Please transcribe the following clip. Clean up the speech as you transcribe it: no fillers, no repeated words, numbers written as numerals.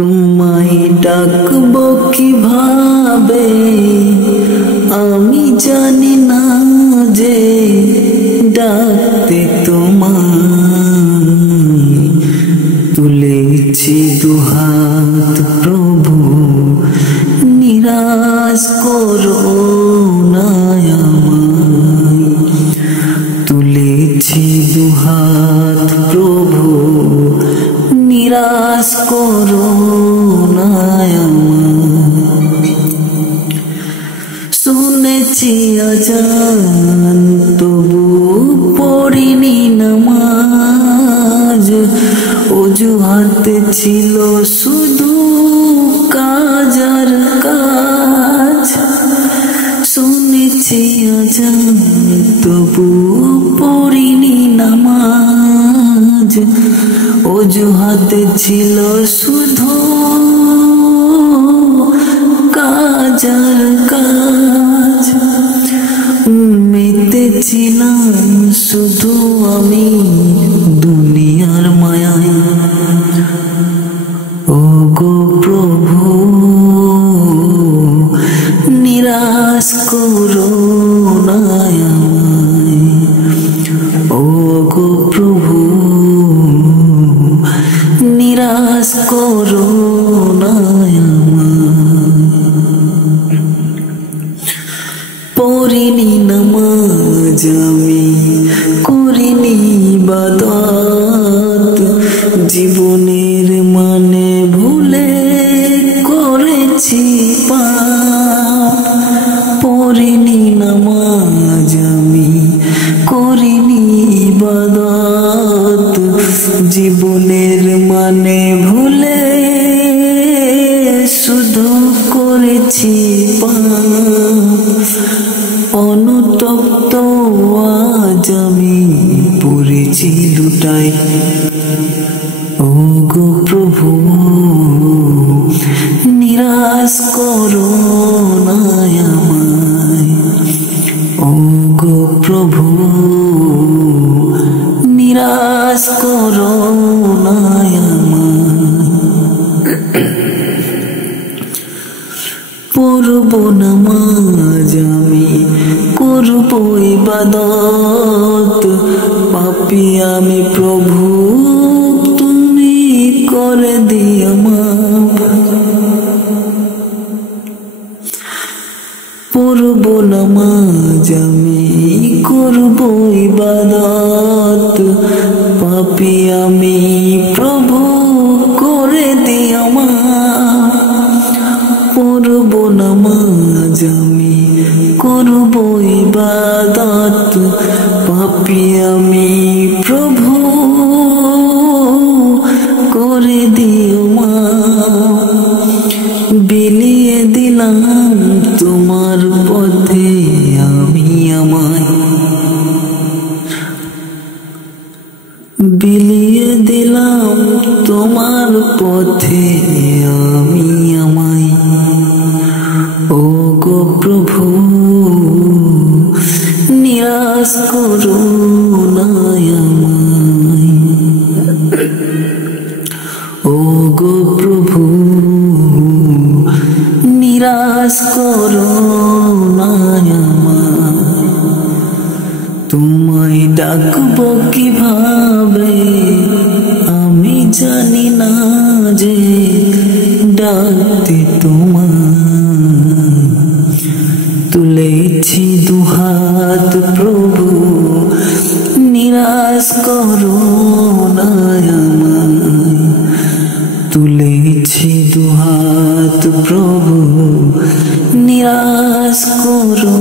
তোমায় ডাকবো কিভাবে আমি জানি না যে ডাকতে তোমায় তুলেছি দুহাত প্রভু নিরাশ করো না আমায় তুলেছি দুহাত প্রভু নিরাশ করো না আমায় শুনেছি আজান তবু পড়িনি নামাজ অজুহাতে ছিল শুধু কাজ আর কাজ শুনেছি আজান তবু পড়িনি নামাজ অজুহাতে ছিল শুধু কাজ আর কাজ মেতেছিলাম শুধু আমি দুনিয়ার মায়ায় ও গো প্রভু নিরাশ করো না আমায় ও গো প্রভু নিরাশ করো না পড়িনি নামাজ আমি করিনি ইবাদত জীবনের মানে ভুলে করেছি পাপ পড়িনি নামাজ আমি করিনি ইবাদত জীবনের মানে ভুলে শুধু করেছি পাপ অনুতপ্ত আজ আমি পড়েছি লুটাই ও গো প্রভু নিরাশ করো না আমায় ও গো প্রভু নিরাশ করো না পড়ব নামাজ আমি করব ইবাদত পাপী আমি প্রভু তুমি করে দিও মাফ পড়ব নামাজ আমি করব ইবাদত পাপী আমি প্রভু করে দিও মাফ পড়ব নামাজ আমি করব ইবাদত পাপী আমি প্রভু করে দিও মাফ বিলিয়ে দিলাম তোমার পথে আমি আমায় বিলিয়ে দিলাম তোমার পথে আমি আমায় ও গো প্রভু নিরাশ করো না আমায় ও গো প্রভু নিরাশ করো না আমায় তোমায় ডাকবো কিভাবে আমি জানি না যে ডাকতে তোমায় তুলেছি দুহাত প্রভু নিরাশ করো না আমায় তুলেছি দুহাত প্রভু নিরাশ করো